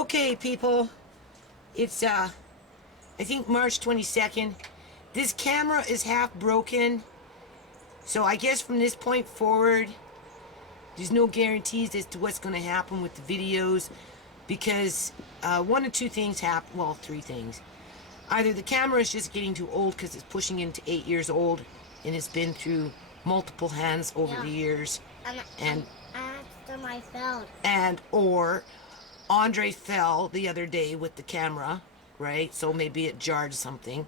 Okay, people, it's I think March 22nd. This camera is half broken, so I guess from this point forward there's no guarantees as to what's going to happen with the videos, because one of two things happen. Well, three things. Either the camera is just getting too old because it's pushing into 8 years old and it's been through multiple hands over the years, and after I fell, and or Andre fell the other day with the camera, right? So maybe it jarred something,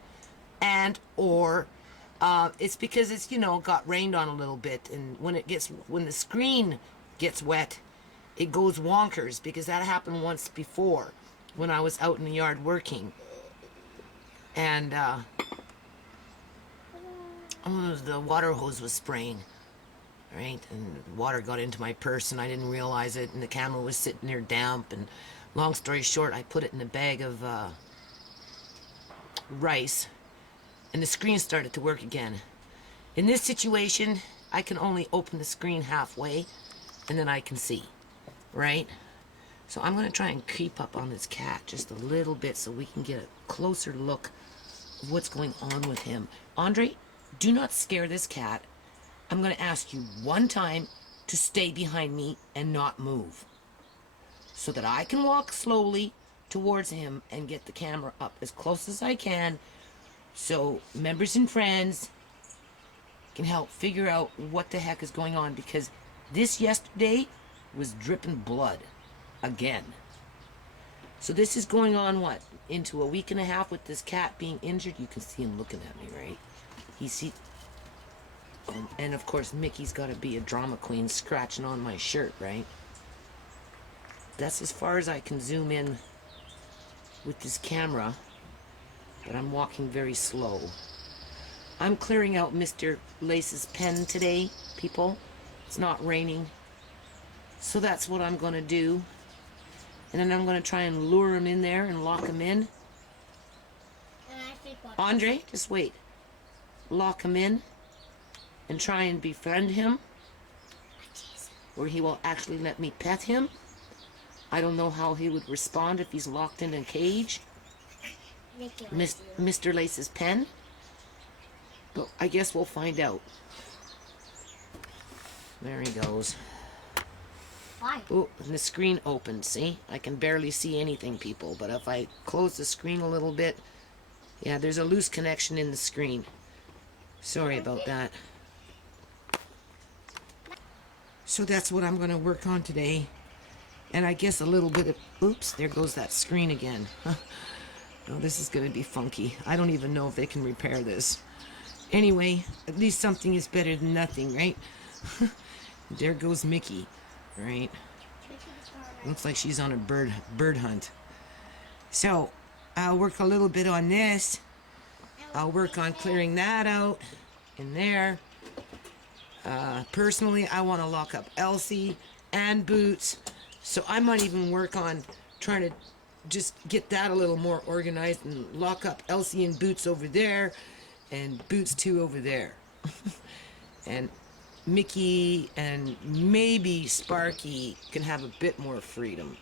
and or it's because it's, you know, got rained on a little bit, and when the screen gets wet, it goes wonkers, because that happened once before when I was out in the yard working, and the water hose was spraying, right, and water got into my purse and I didn't realize it, and the camera was sitting there damp, and long story short, I put it in a bag of rice, and the screen started to work again. In this situation, I can only open the screen halfway and then I can see, right? So I'm going to try and creep up on this cat just a little bit so we can get a closer look of what's going on with him. Andre, do not scare this cat. I'm going to ask you one time to stay behind me and not move, so that I can walk slowly towards him and get the camera up as close as I can, so members and friends can help figure out what the heck is going on, because this yesterday was dripping blood again. So this is going on, what, into a week and a half with this cat being injured. You can see him looking at me, right? And of course Mickey's got to be a drama queen scratching on my shirt, right? That's as far as I can zoom in with this camera, but I'm walking very slow. I'm clearing out Mr. Lace's pen today, people. It's not raining, so that's what I'm going to do. And then I'm going to try and lure him in there and lock him in. Andre, just wait. Lock him in and try and befriend him, where he will actually let me pet him. I don't know how he would respond if he's locked in a cage. Mr. Lace's pen. But I guess we'll find out. There he goes. Why? Oh, and the screen opened, see? I can barely see anything, people, but if I close the screen a little bit, yeah, there's a loose connection in the screen. Sorry about that. So that's what I'm going to work on today. And I guess a little bit of... Oops, there goes that screen again. Oh, this is going to be funky. I don't even know if they can repair this. Anyway, at least something is better than nothing, right? There goes Mickey, right? Looks like she's on a bird hunt. So, I'll work a little bit on this. I'll work on clearing that out in there. Personally, I want to lock up Elsie and Boots. So I might even work on trying to just get that a little more organized and lock up Elsie and Boots over there, and Boots 2 over there. And Mickey and maybe Sparky can have a bit more freedom.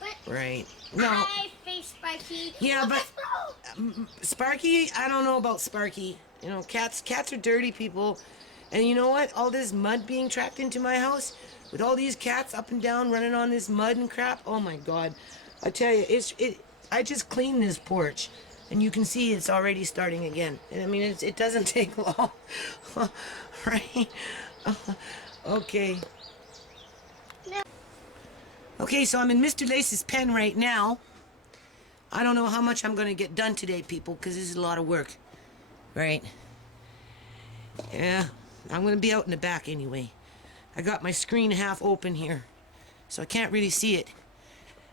But right? No. I face Sparky. Yeah, but Sparky, I don't know about Sparky. You know, cats are dirty, people. And you know what? All this mud being tracked into my house, with all these cats up and down running on this mud and crap, oh my God. I tell you, I just cleaned this porch, and you can see it's already starting again. And I mean, it doesn't take long, right? Okay. No. Okay, so I'm in Mr. Lace's pen right now. I don't know how much I'm going to get done today, people, because this is a lot of work, right? Yeah, I'm going to be out in the back anyway. I got my screen half open here, so I can't really see it.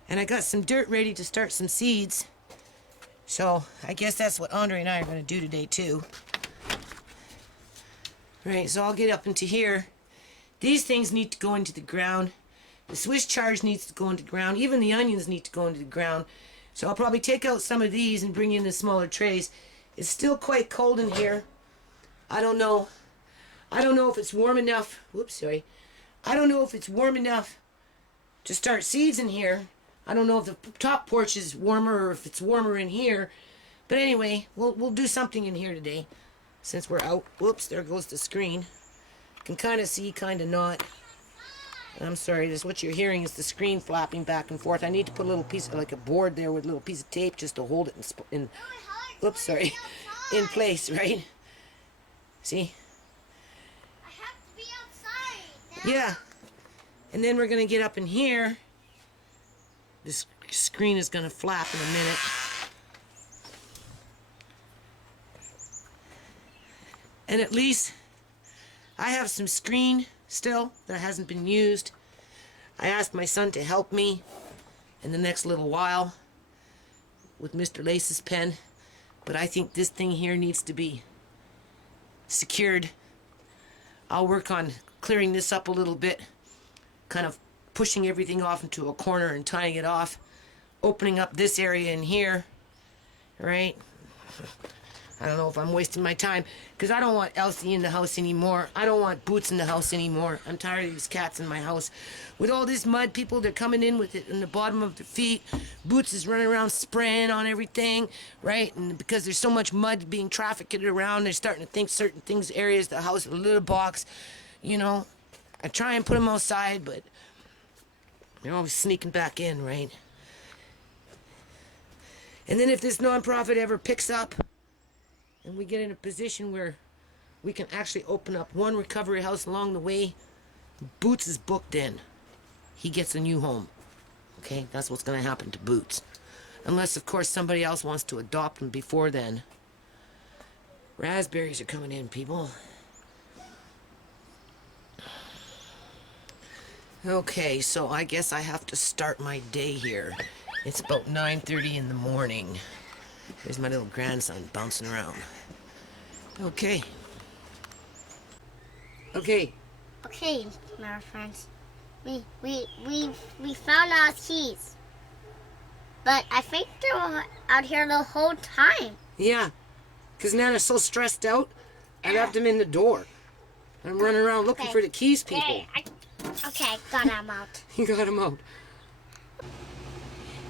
And I got some dirt ready to start some seeds. So I guess that's what Andre and I are going to do today too. Right, so I'll get up into here. These things need to go into the ground. The Swiss charge needs to go into the ground. Even the onions need to go into the ground. So I'll probably take out some of these and bring in the smaller trays. It's still quite cold in here. I don't know. I don't know if it's warm enough. Whoops, sorry. I don't know if it's warm enough to start seeds in here. I don't know if the top porch is warmer or if it's warmer in here. But anyway, we'll do something in here today since we're out. Whoops, there goes the screen. Can kind of see, kind of not. I'm sorry, this what you're hearing is the screen flapping back and forth. I need to put a little piece, like a board there with a little piece of tape just to hold it in whoops, sorry, in place, right? See? I have to be outside now. Yeah. And then we're going to get up in here. This screen is going to flap in a minute. And at least I have some screen still that hasn't been used. I asked my son to help me in the next little while with Mr. Lace's pen, but I think this thing here needs to be secured. I'll work on clearing this up a little bit, kind of pushing everything off into a corner and tying it off, opening up this area in here, right? I don't know if I'm wasting my time, because I don't want Elsie in the house anymore. I don't want Boots in the house anymore. I'm tired of these cats in my house. With all this mud, people, they're coming in with it in the bottom of their feet. Boots is running around spraying on everything, right? And because there's so much mud being trafficked around, they're starting to think certain things, areas of the house, a litter box, you know. I try and put them outside, but they're always sneaking back in, right? And then if this nonprofit ever picks up, and we get in a position where we can actually open up one recovery house along the way, Boots is booked in. He gets a new home. Okay, that's what's going to happen to Boots. Unless, of course, somebody else wants to adopt him before then. Raspberries are coming in, people. Okay, so I guess I have to start my day here. It's about 9:30 in the morning. There's my little grandson bouncing around. Okay. Okay. Okay, my friends. We found our keys. But I think they were out here the whole time. Yeah. Because Nana's so stressed out, I left him in the door. I'm running around looking for the keys, people. Okay, got him out. You got him out.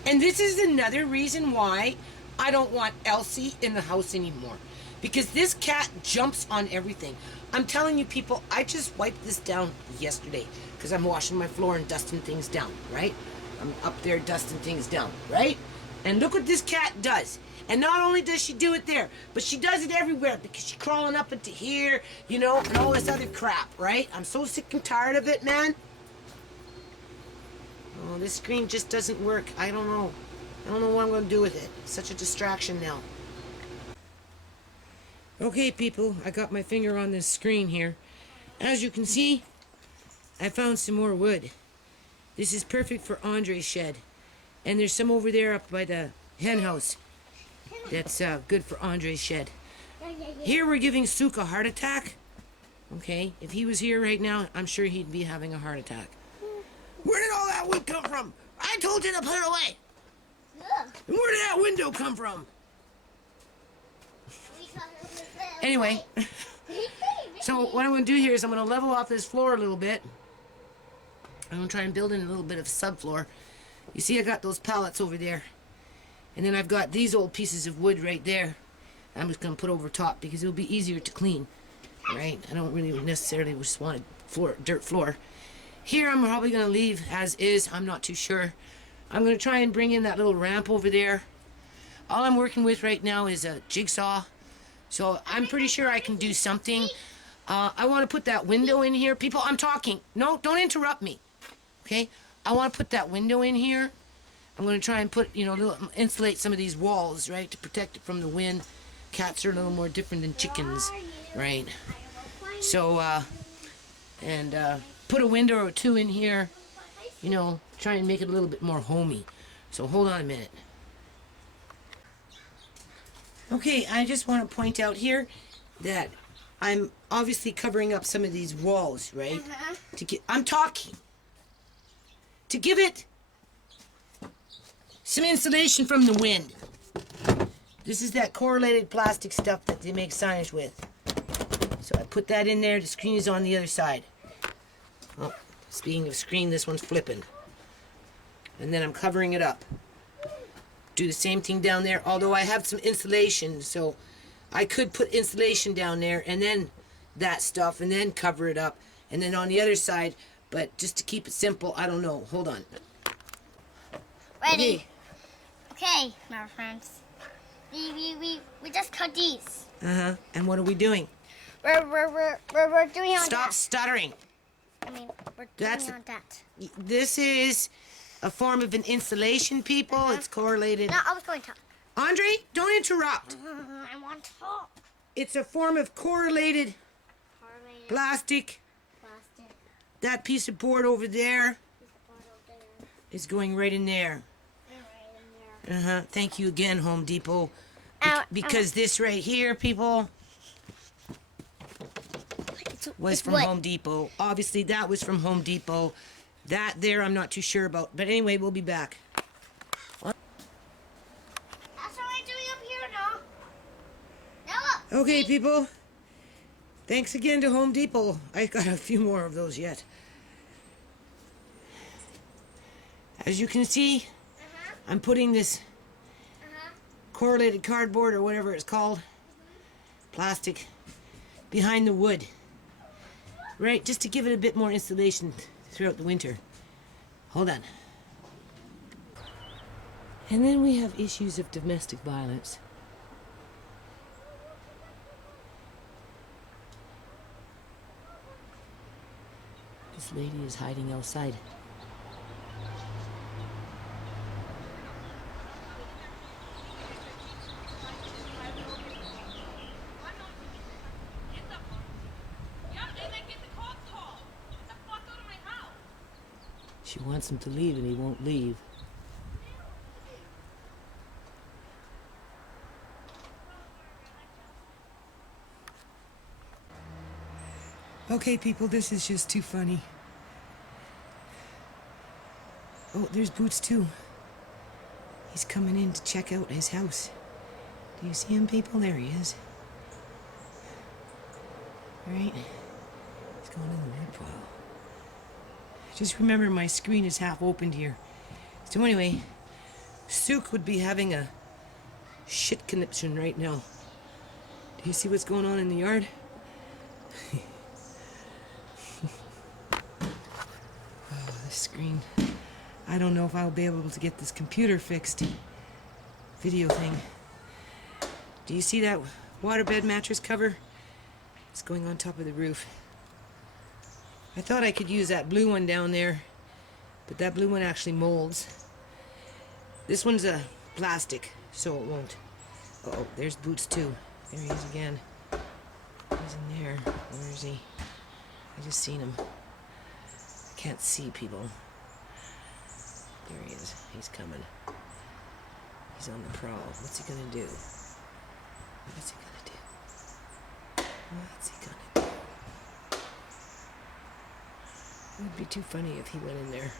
And this is another reason why I don't want Elsie in the house anymore. Because this cat jumps on everything. I'm telling you, people, I just wiped this down yesterday because I'm washing my floor and dusting things down, right? I'm up there dusting things down, right? And look what this cat does. And not only does she do it there, but she does it everywhere because she's crawling up into here, you know, and all this other crap, right? I'm so sick and tired of it, man. Oh, this screen just doesn't work. I don't know. I don't know what I'm going to do with it. It's such a distraction now. Okay, people, I got my finger on this screen here. As you can see, I found some more wood. This is perfect for Andre's shed. And there's some over there up by the hen house. That's good for Andre's shed. Here we're giving Sook a heart attack. Okay, if he was here right now, I'm sure he'd be having a heart attack. Where did all that wood come from? I told you to put it away. And where did that window come from? Anyway, so what I'm going to do here is I'm going to level off this floor a little bit. I'm going to try and build in a little bit of subfloor. You see I got those pallets over there. And then I've got these old pieces of wood right there. I'm just going to put over top because it'll be easier to clean. Right? I don't really necessarily just want a dirt floor. Here I'm probably going to leave as is. I'm not too sure. I'm going to try and bring in that little ramp over there. All I'm working with right now is a jigsaw. So I'm pretty sure I can do something. I want to put that window in here. People, I'm talking. No, don't interrupt me. Okay? I want to put that window in here. I'm going to try and put, insulate some of these walls, right, to protect it from the wind. Cats are a little more different than chickens, right? So, put a window or two in here, try and make it a little bit more homey. So hold on a minute. Okay, I just want to point out here that I'm obviously covering up some of these walls, right? I'm talking. To give it some insulation from the wind. This is that correlated plastic stuff that they make signage with. So I put that in there. The screen is on the other side. Oh, speaking of screen, this one's flipping. And then I'm covering it up. Do the same thing down there, although I have some insulation, so I could put insulation down there and then that stuff and then cover it up. And then on the other side, but just to keep it simple, I don't know. Hold on. Ready? Okay, my friends. We just cut these. Uh-huh. And what are we doing? We're doing on Stop that. stuttering. I mean, we're doing That's- on that. This is a form of an insulation, people. It's correlated. No, I was going to. Andre, don't interrupt. I want to talk. It's a form of correlated plastic. Plastic. That piece of board over there This part over there. is going right in there. And right in there. Uh-huh. Thank you again, Home Depot. Ow, Because this right here, people, was it's from wood. Home Depot. Obviously, that was from Home Depot. That there, I'm not too sure about. But anyway, we'll be back. That's what I'm doing up here now. Now look. Okay, people. Thanks again to Home Depot. I got a few more of those yet. As you can see, I'm putting this correlated cardboard or whatever it's called, plastic, behind the wood. Right, just to give it a bit more insulation throughout the winter. Hold on. And then we have issues of domestic violence. This lady is hiding outside. She wants him to leave and he won't leave. Okay, people, this is just too funny. Oh, there's Boots too. He's coming in to check out his house. Do you see him, people? There he is. Right? He's going in the wood pile. Just remember my screen is half opened here. So anyway, Sook would be having a shit conniption right now. Do you see what's going on in the yard? Oh, this screen. I don't know if I'll be able to get this computer fixed. Video thing. Do you see that waterbed mattress cover? It's going on top of the roof. I thought I could use that blue one down there, but that blue one actually molds. This one's a plastic, so it won't. Uh-oh, there's Boots too. There he is again. He's in there. Where is he? I just seen him. I can't see people. There he is. He's coming. He's on the prowl. What's he gonna do? What's he gonna do? What's he gonna do? It would be too funny if he went in there.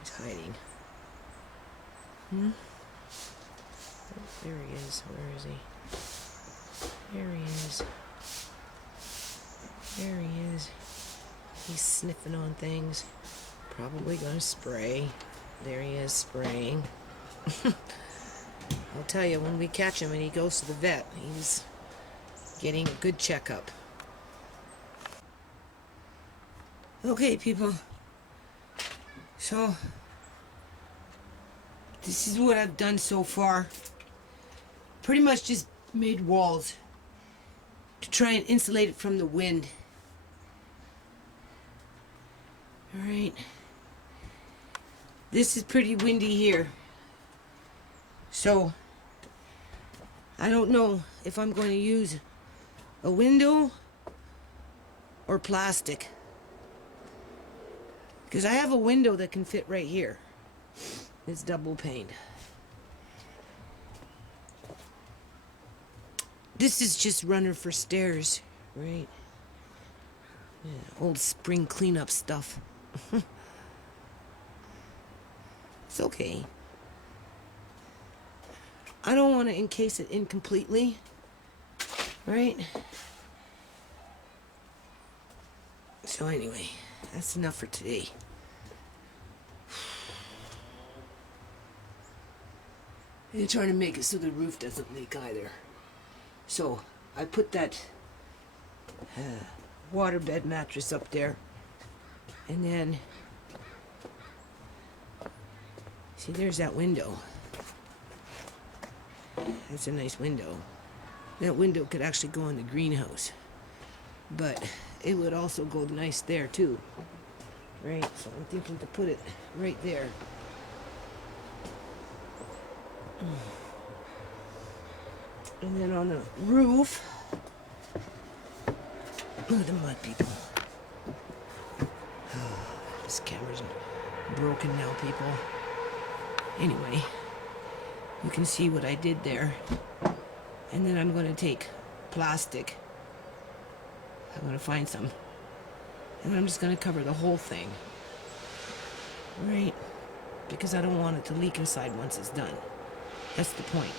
He's hiding. Oh, there he is. Where is he? There he is. There he is. He's sniffing on things. Probably gonna spray. There he is, spraying. I'll tell you, when we catch him and he goes to the vet, he's getting a good checkup. Okay, people. So, this is what I've done so far. Pretty much just made walls to try and insulate it from the wind. Alright. This is pretty windy here. So, I don't know if I'm going to use a window or plastic. Because I have a window that can fit right here. It's double paned. This is just runner for stairs, right? Yeah, old spring cleanup stuff. It's okay. I don't want to encase it incompletely, right? So anyway, that's enough for today. And they're trying to make it so the roof doesn't leak either. So I put that waterbed mattress up there. And then, see, there's that window. That's a nice window. That window could actually go in the greenhouse. But it would also go nice there too. Right? So I'm thinking to put it right there. And then on the roof, look at the mud, people. This camera's broken now, people. Anyway, you can see what I did there. And then I'm going to take plastic. I'm going to find some. And I'm just going to cover the whole thing. Right? Because I don't want it to leak inside once it's done. That's the point.